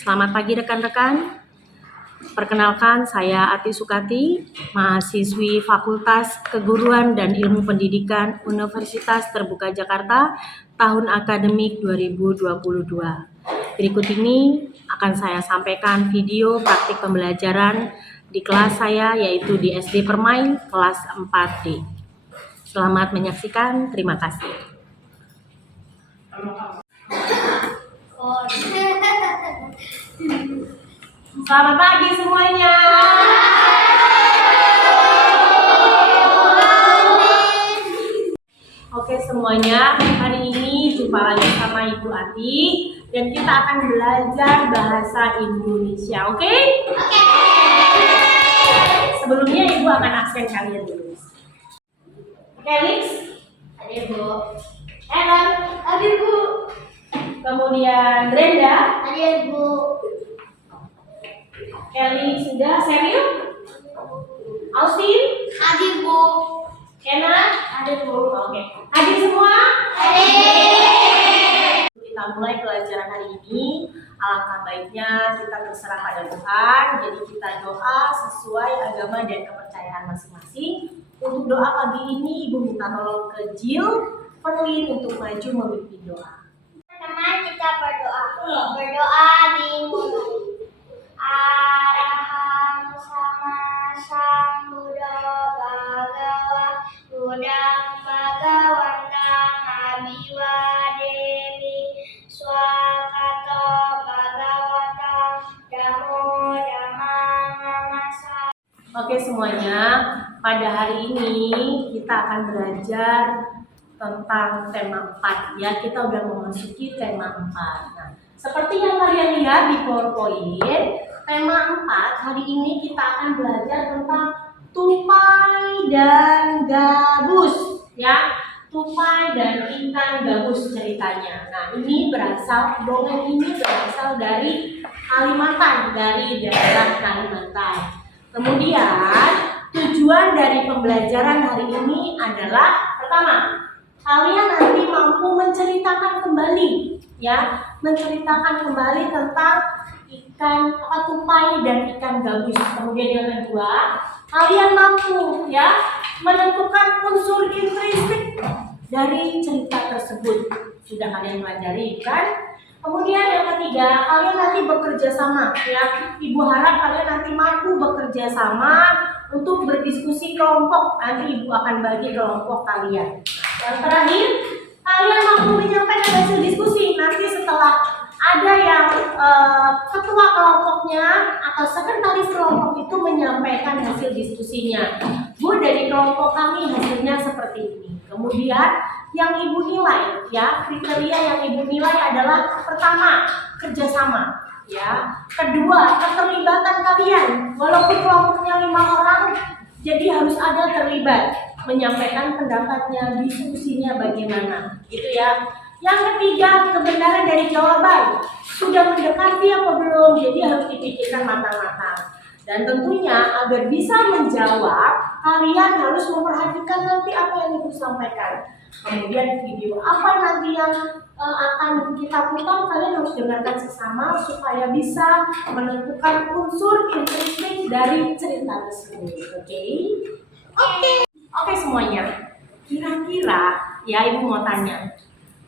Selamat pagi rekan-rekan. Perkenalkan, saya Ati Sukati, mahasiswi Fakultas Keguruan dan Ilmu Pendidikan Universitas Terbuka Jakarta tahun akademik 2022. Berikut ini akan saya sampaikan video praktik pembelajaran di kelas saya, yaitu di SD Permai kelas 4D. Selamat menyaksikan, terima kasih. Selamat pagi semuanya. Oke semuanya, hari ini jumpa lagi sama Ibu Ati dan kita akan belajar bahasa Indonesia, oke? Oke. Sebelumnya Ibu akan absen kalian dulu. Felix, ada Bu. Ellen, ada Bu. Kemudian Brenda, ada Bu. Kelly sudah, Serius? Austin? Hadir Bu. Kena? Hadir Bu. Oke. Hadir semua? Hadir. Kita mulai pelajaran hari ini. Alangkah baiknya kita berserah pada Tuhan. Jadi kita doa sesuai agama dan kepercayaan masing-masing. Untuk doa pagi ini Ibu minta tolong ke Jill, Perlin untuk maju memimpin doa. Teman kita berdoa. Berdoa dimulai. Araham sama sambuddha bhagava buddhang bhagawantang abiwademi swakato bhagavata dhammo dhammang namasa. Oke semuanya, pada hari ini kita akan belajar tentang tema 4 ya. Kita udah memasuki tema 4. Nah, seperti yang kalian lihat di PowerPoint, tema 4 hari ini kita akan belajar tentang tupai dan gabus ya. Tupai dan ikan gabus ceritanya. Nah, dongeng ini berasal dari Kalimantan, dari daerah Kalimantan. Kemudian tujuan dari pembelajaran hari ini adalah pertama, kalian nanti mampu menceritakan kembali ya, menceritakan kembali tentang ikan tupai dan ikan gabus. Kemudian yang kedua, kalian mampu ya menentukan unsur intrinsik dari cerita tersebut. Sudah kalian pelajari kan? Kemudian yang ketiga, kalian nanti bekerja sama ya. Ibu harap kalian nanti mampu bekerja sama untuk berdiskusi kelompok. Nanti Ibu akan bagi kelompok kalian. Yang terakhir, kalian mampu menyampaikan hasil diskusi. Nanti setelah ada yang ketua kelompoknya atau sekretaris kelompok itu menyampaikan hasil diskusinya. Bu, dari kelompok kami hasilnya seperti ini. Kemudian yang Ibu nilai ya, kriteria yang Ibu nilai adalah pertama, kerjasama ya. Kedua, keterlibatan kalian. Walaupun kelompoknya 5 orang, jadi harus ada terlibat, menyampaikan pendapatnya, diskusinya bagaimana gitu ya. Yang ketiga, kebenaran dari jawaban. Sudah mendekati apa belum? Jadi harus dipikirkan matang-matang. Dan tentunya agar bisa menjawab, kalian harus memperhatikan nanti apa yang Ibu sampaikan. Kemudian video apa nanti yang akan kita putar, kalian harus dengarkan sesama supaya bisa menentukan unsur intrinsik dari cerita tersebut. Oke semuanya. Kira-kira ya Ibu mau tanya,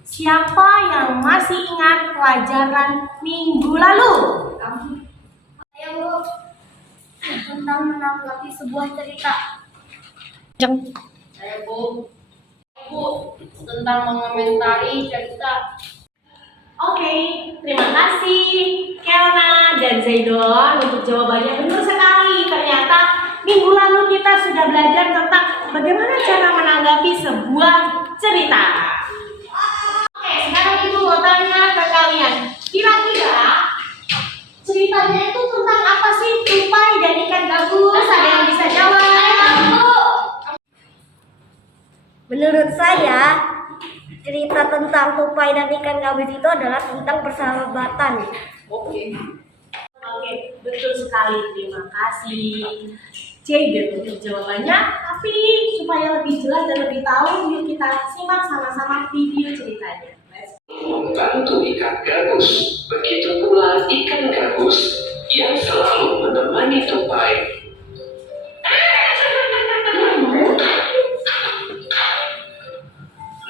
siapa yang masih ingat pelajaran minggu lalu? Ayo Bu, tentang menanggapi sebuah cerita. Saya Bu, tentang mengomentari cerita. Oke, terima kasih Kelna dan Zaidon untuk jawabannya. Benar sekali, ternyata minggu lalu kita sudah belajar tentang bagaimana cara menanggapi sebuah cerita. Oke, sekarang Ibu mau tanya ke kalian, kira-kira ceritanya itu tentang apa sih? Tupai dan ikan gabus, ada yang bisa jawab? Menurut saya, cerita tentang tupai dan ikan gabus itu adalah tentang persahabatan. Oke, betul sekali. Terima kasih Jaden untuk jawabannya. Tapi supaya lebih jelas dan lebih tahu, yuk kita simak sama-sama video ceritanya. Membantu ikan gabus, begitu pula ikan gabus gabus yang selalu menemani tupai.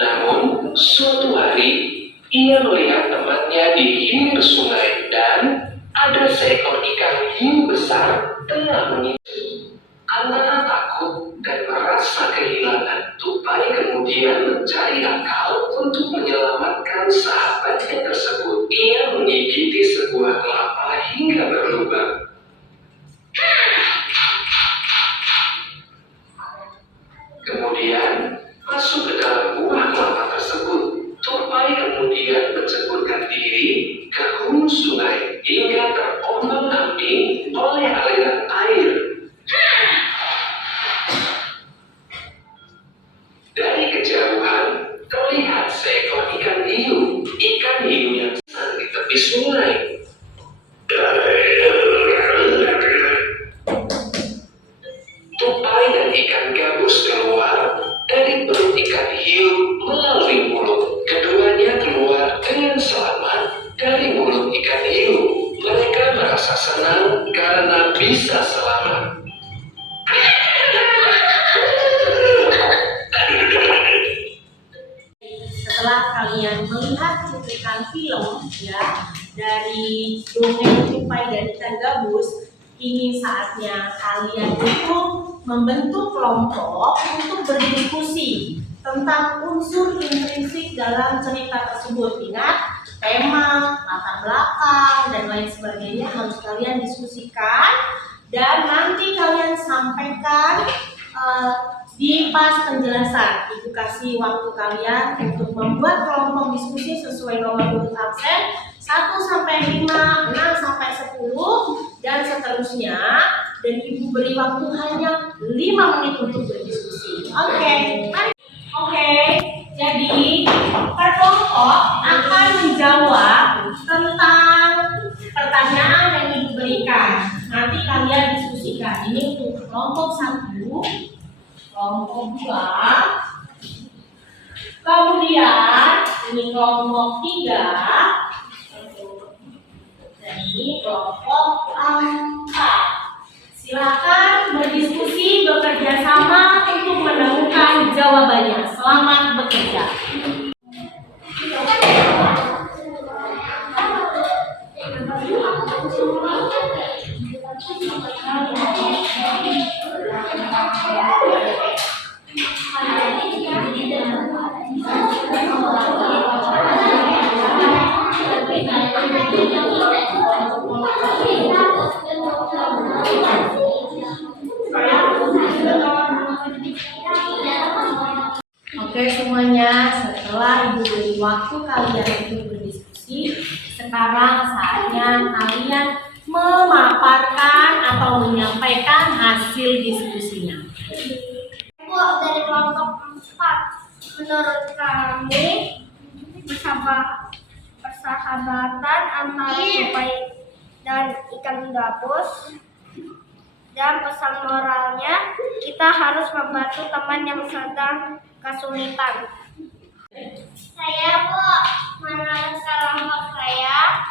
Namun, suatu hari, ia melihat temannya di hilir sungai dan ada seekor ikan hiu besar tengah menyusut. Antara takut dan merasa kehilangan, tupai kemudian mencari akal untuk menyelamatkan sahabatnya tersebut. Ia menggigiti sebuah kelapa hingga berlubang. Kemudian masuk ke dalam buah kelapa tersebut. Tupai kemudian menceburkan diri ke hulu sungai hingga terombang-ambing oleh aliran air. Dari kejauhan terlihat seekor ikan hiu. Ikan hiu yang sedang di tepi sungai. Tupai dan ikan gabus keluar dari perut ikan hiu melalui mulut. Keduanya keluar dengan selamat dari mulut ikan hiu. Mereka merasa senang karena bisa selamat. Setelah kalian melihat cuplikan film ya dari dongeng tupai dan ikan gabus, ini saatnya kalian itu membentuk kelompok untuk berdiskusi tentang unsur intrinsik dalam cerita tersebut. Ingat, tema, latar belakang, dan lain sebagainya harus kalian diskusikan dan nanti kalian sampaikan di pas penjelasan. Ibu kasih waktu kalian untuk membuat kelompok diskusi sesuai nomor urut absen 1 sampai 5, 6 sampai 10 dan seterusnya, dan Ibu beri waktu hanya 5 menit untuk berdiskusi. Oke. Jadi per kelompok akan menjawab tentang pertanyaan yang Ibu berikan. Nanti kalian diskusikan. Ini untuk kelompok 1, kelompok 2, kemudian ini kelompok 3, dan ini kelompok 4. Silakan berdiskusi, bekerja sama untuk menemukan jawabannya. Selamat bekerja. Oke semuanya, setelah Ibu beri waktu kalian untuk berdiskusi, sekarang saatnya kalian memaparkan atau menyampaikan hasil diskusinya. Bu, dari kelompok 4, menurut kami persahabatan antara tupai dan ikan gabus, dan pesan moralnya kita harus membantu teman yang sedang kesulitan. Saya Bu, menurut kelompok saya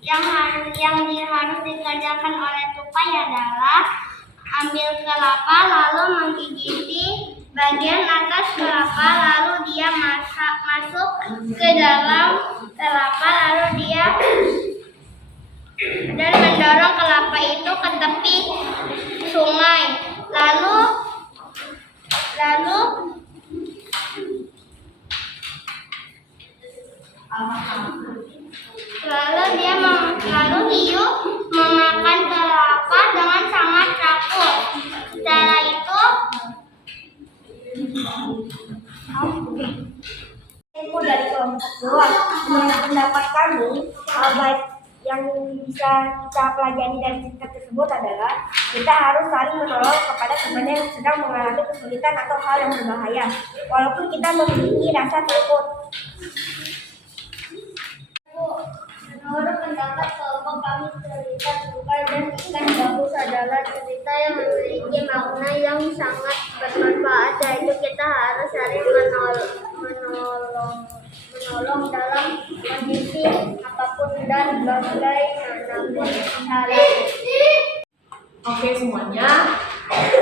yang harus dikerjakan oleh tupai adalah ambil kelapa lalu menggigiti bagian atas kelapa, lalu dia masuk ke dalam kelapa, lalu dia dan mendorong kelapa itu ke tepi sungai, lalu hiu memakan kelapa dengan sangat takut. Setelah itu ilmu dari kelompok 2. Menurut pendapat kami, hal baik yang bisa kita pelajari dari cerita tersebut adalah kita harus saling menolong kepada teman yang sedang mengalami kesulitan atau hal yang berbahaya, walaupun kita memiliki rasa takut. Menurut pendapat kelompok kami, cerita tupai dan ikan gabus adalah cerita yang memiliki makna yang sangat bermanfaat, yaitu kita harus saling menolong dalam kondisi apapun dan dan belum mulai namun salah. Oke semuanya,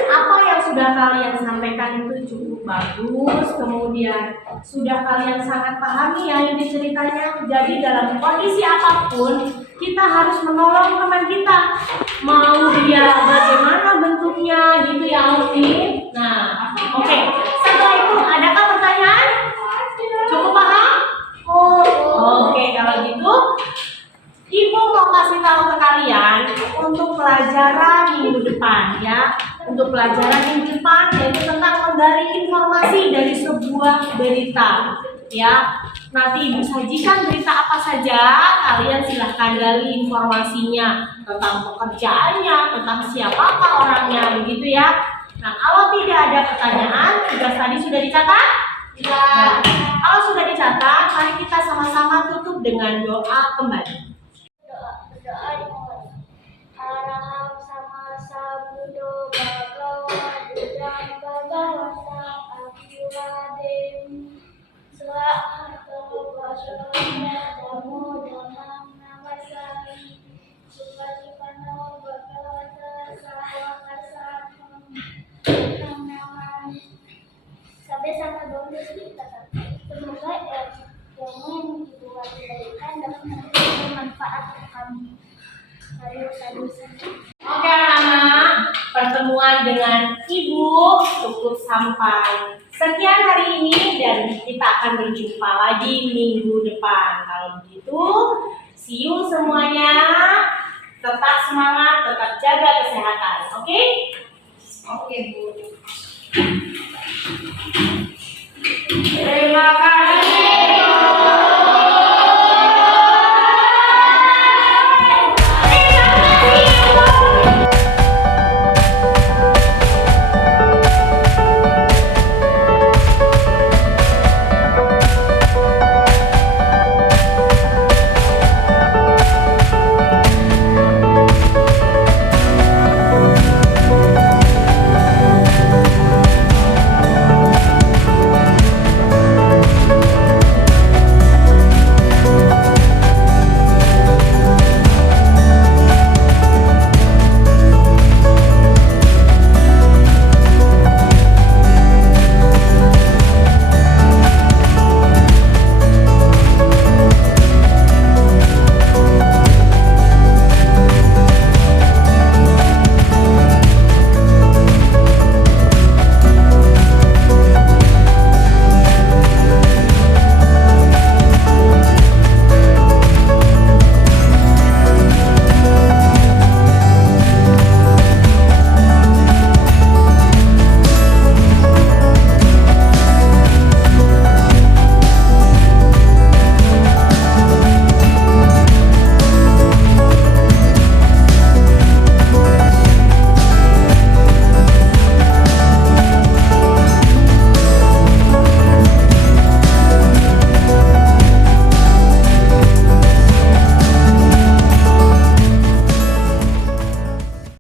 apa yang sudah kalian sampaikan itu cukup bagus, kemudian sudah kalian sangat pahami ya ini ceritanya. Jadi dalam kondisi apapun kita harus menolong teman kita, mau dia bagaimana bentuknya gitu ya Alvin. Nah, oke. Setelah itu adakah pertanyaan? Cukup paham? Oke, kalau gitu Ibu mau kasih tahu ke kalian untuk pelajaran minggu depan ya. Untuk pelajaran minggu depan yaitu tentang menggali informasi dari sebuah berita ya. Nanti Ibu sajikan berita apa saja, kalian silahkan gali informasinya tentang pekerjaannya, tentang siapakah orangnya begitu ya. Nah, kalau tidak ada pertanyaan, tugas tadi sudah dicatat? Nah, kalau sudah dicatat, mari kita sama-sama tutup dengan doa kembali. Berdoa dimulai. Araham sama sabudo bhagawa buddham bhagavata abhiwadem swahato vashamya dhammo dhammam namasami supatipano bhagavata sawakasam namam. Sampai sama dong kita. Semoga ilmu yang kita berikan dapat memberikan manfaat untuk kami. Oke anak-anak, pertemuan dengan Ibu cukup sampai sekian hari ini dan kita akan berjumpa lagi minggu depan. Kalau begitu, see you semuanya. Tetap semangat, tetap jaga kesehatan. Oke? Oke, Bu. Terima kasih.